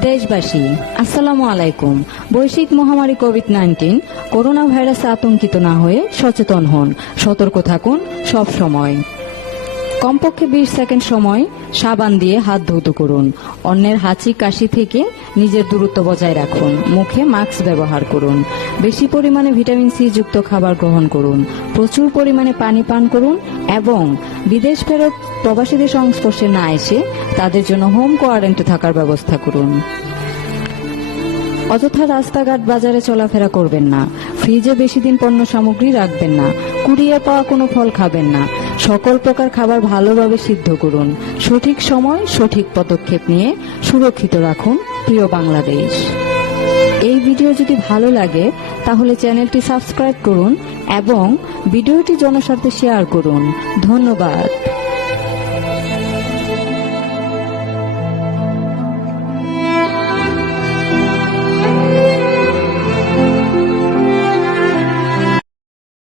দেশবাসী আসসালামু আলাইকুম। বৈশ্বিক মহামারী কোভিড-19 করোনা ভাইরাসে আতঙ্কিত না হয়ে সচেতন হন, সতর্ক থাকুন সব সময়। কমপক্ষে 20 সেকেন্ড সময় সাবান দিয়ে হাত ধৌত করুন। অন্যের হাঁচি কাশি থেকে নিজের দূরত্ব বজায় রাখুন। মুখে মাস্ক ব্যবহার করুন। বেশি পরিমাণে ভিটামিন সি যুক্ত খাবার গ্রহণ করুন। প্রচুর পরিমাণে পানি পান করুন এবং বিদেশ ফেরত প্রবাসীদের সংস্পর্শে না এসে তাদের জন্য হোম কোয়ারেন্টে থাকার ব্যবস্থা করুন। অযথা রাস্তাঘাট বাজারে চলাফেরা করবেন না। ফ্রিজে বেশি দিন পণ্য সামগ্রী রাখবেন না। কুড়িয়ে পাওয়া কোনো ফল খাবেন না। সকল প্রকার খাবার ভালোভাবে সিদ্ধ করুন। সঠিক সময় সঠিক পদক্ষেপ নিয়ে সুরক্ষিত রাখুন প্রিয় বাংলাদেশ। এই ভিডিও যদি ভালো লাগে তাহলে চ্যানেলটি সাবস্ক্রাইব করুন এবং ভিডিওটি জনস্বার্থে শেয়ার করুন। ধন্যবাদ।